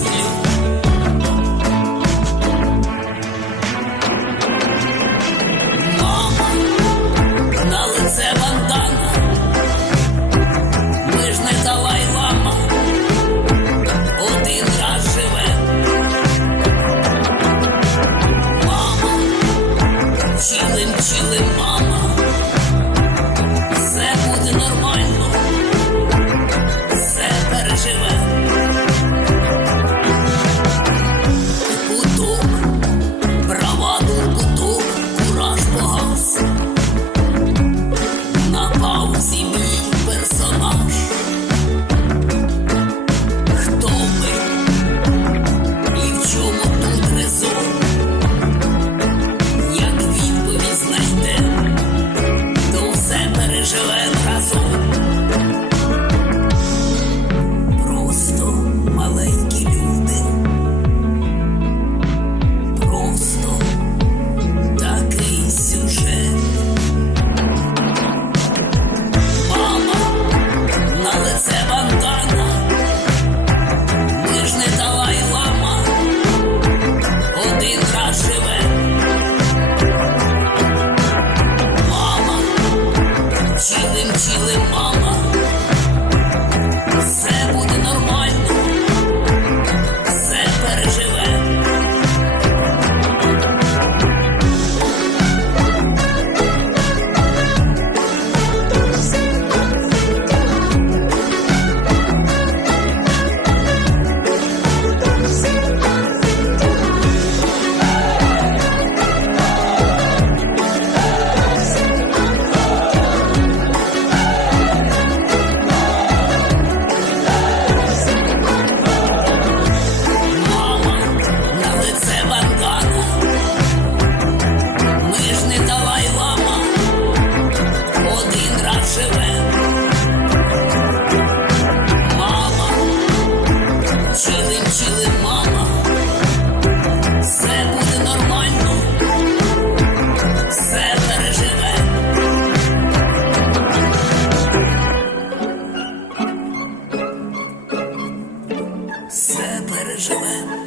Yes. żyłem.